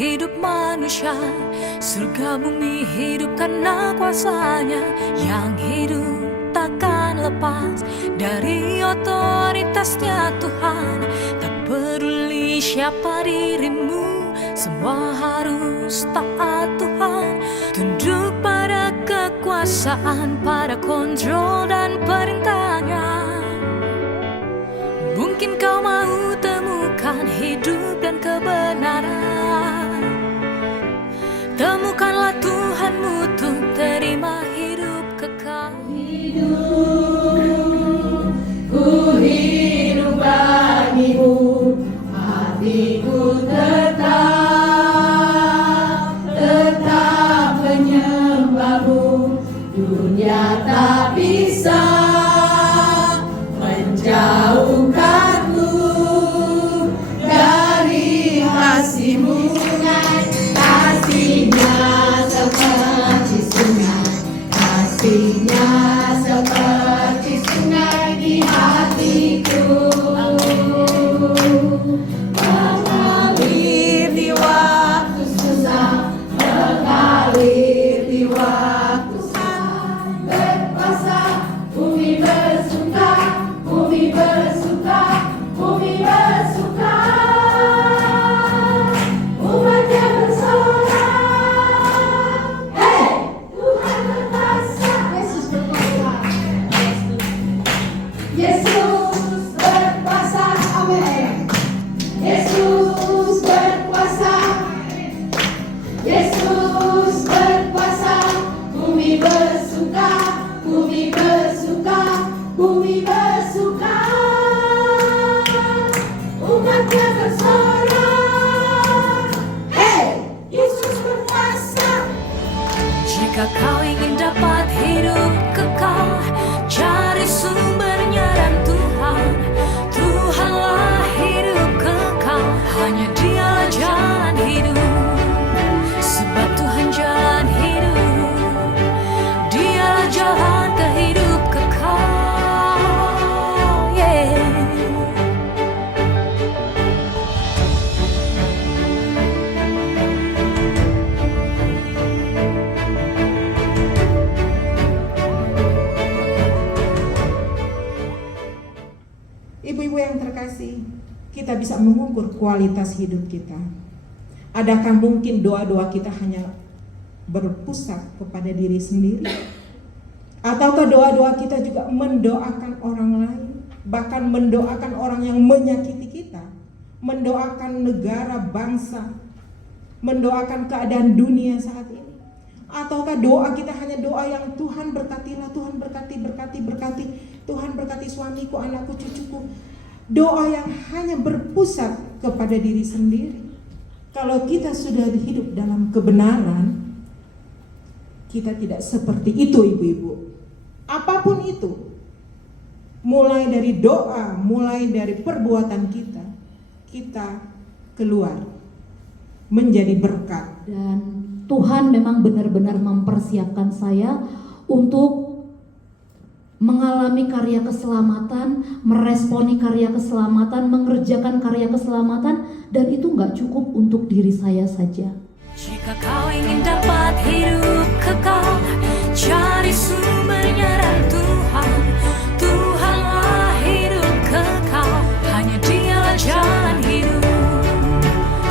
hidup manusia. Surga bumi hidup karena kuasanya. Yang hidup takkan lepas dari otoritasnya Tuhan. Tak peduli siapa dirimu, semua harus taat Tuhan. Tunduk pada kekuasaan, pada kontrol dan perintahnya. Mungkin kau mau temukan hidup dan kebenaran. Temukanlah Tuhanmu untuk terima hidup kekal. Ku hidup bagimu, hatiku tetap menyembahmu. Dunia tak bisa menjauhkanku dari kasihmu. Kasihnya seperti sungai, kasihnya seperti sungai di hatiku. Mengalir di waktu susah, mengalir di waktu susah. Berkuasa, bumi bersuka, bumi bersuka, bumi bersuka. Umatnya bersorak, hey, Tuhan berkuasa. Yesus berkuasa. Yesus berkuasa, amin. Yesus berkuasa. Yesus berkuasa. Bumi bersuka, bumi bersuka, bumi bersuka. Umatnya bersorak, hey, Yesus berkuasa. Jika kau ingin dapat hidup kekal, cari sumbernya dan Tuhan. Tuhanlah hidup kekal, hanya Dialah jalan hidup. Sebab Tuhan jalan hidup, Dialah jalan ke hidup kekal. Yeah. Ibu-ibu yang terkasih, kita bisa mengukur kualitas hidup kita. Adakah mungkin doa-doa kita hanya berpusat kepada diri sendiri? Ataukah doa-doa kita juga mendoakan orang lain? Bahkan mendoakan orang yang menyakiti kita, mendoakan negara, bangsa, mendoakan keadaan dunia saat ini? Ataukah doa kita hanya doa yang Tuhan berkatilah, Tuhan berkati, Tuhan berkati suamiku, anakku, cucuku. Doa yang hanya berpusat kepada diri sendiri. Kalau kita sudah hidup dalam kebenaran, kita tidak seperti itu, ibu-ibu. Apapun itu, mulai dari doa, mulai dari perbuatan kita keluar menjadi berkat. Dan Tuhan memang benar-benar mempersiapkan saya untuk mengalami karya keselamatan, meresponi karya keselamatan, mengerjakan karya keselamatan, dan itu nggak cukup untuk diri saya saja. Jika kau ingin dapat hidup kekal, cari sumbernya dan Tuhan. Tuhanlah hidup kekal, hanya Dialah jalan hidup.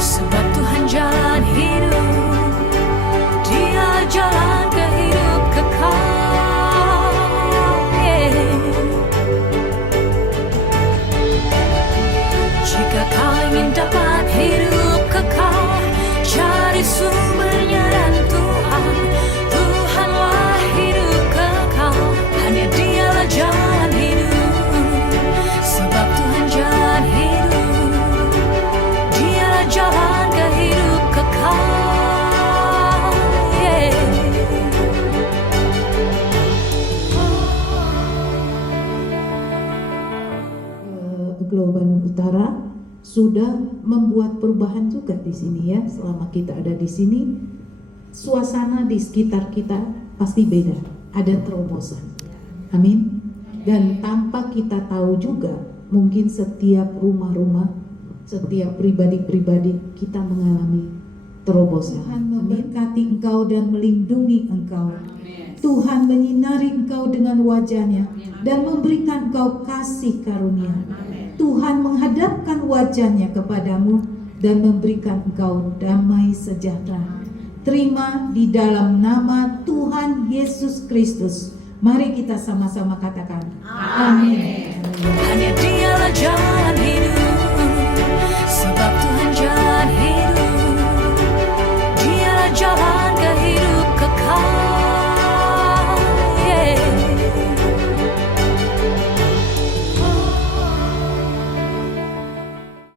Sebab Tuhan jalan hidup, Dialah jalan ke hidup kekal. Jika kau ingin dapat hidup kekal, cari sumbernya dan Tuhan. Tuhanlah hidup kekal, hanya Dialah jalan hidup. Sebab Tuhan jalan hidup, Dialah jalan ke hidup kekal. Global Utara sudah membuat perubahan juga di sini ya. Selama kita ada di sini, suasana di sekitar kita pasti beda, ada terobosan. Amin. Dan tanpa kita tahu juga, mungkin setiap rumah-rumah, setiap pribadi-pribadi kita mengalami terobosan. Tuhan memberkati engkau dan melindungi engkau. Tuhan menyinari engkau dengan wajah-Nya dan memberikan engkau kasih karunia. Tuhan menghadapkan wajah-Nya kepadamu dan memberikan engkau damai sejahtera. Terima di dalam nama Tuhan Yesus Kristus. Mari kita sama-sama katakan amin. Hanya Dialah jalan hidup, sebab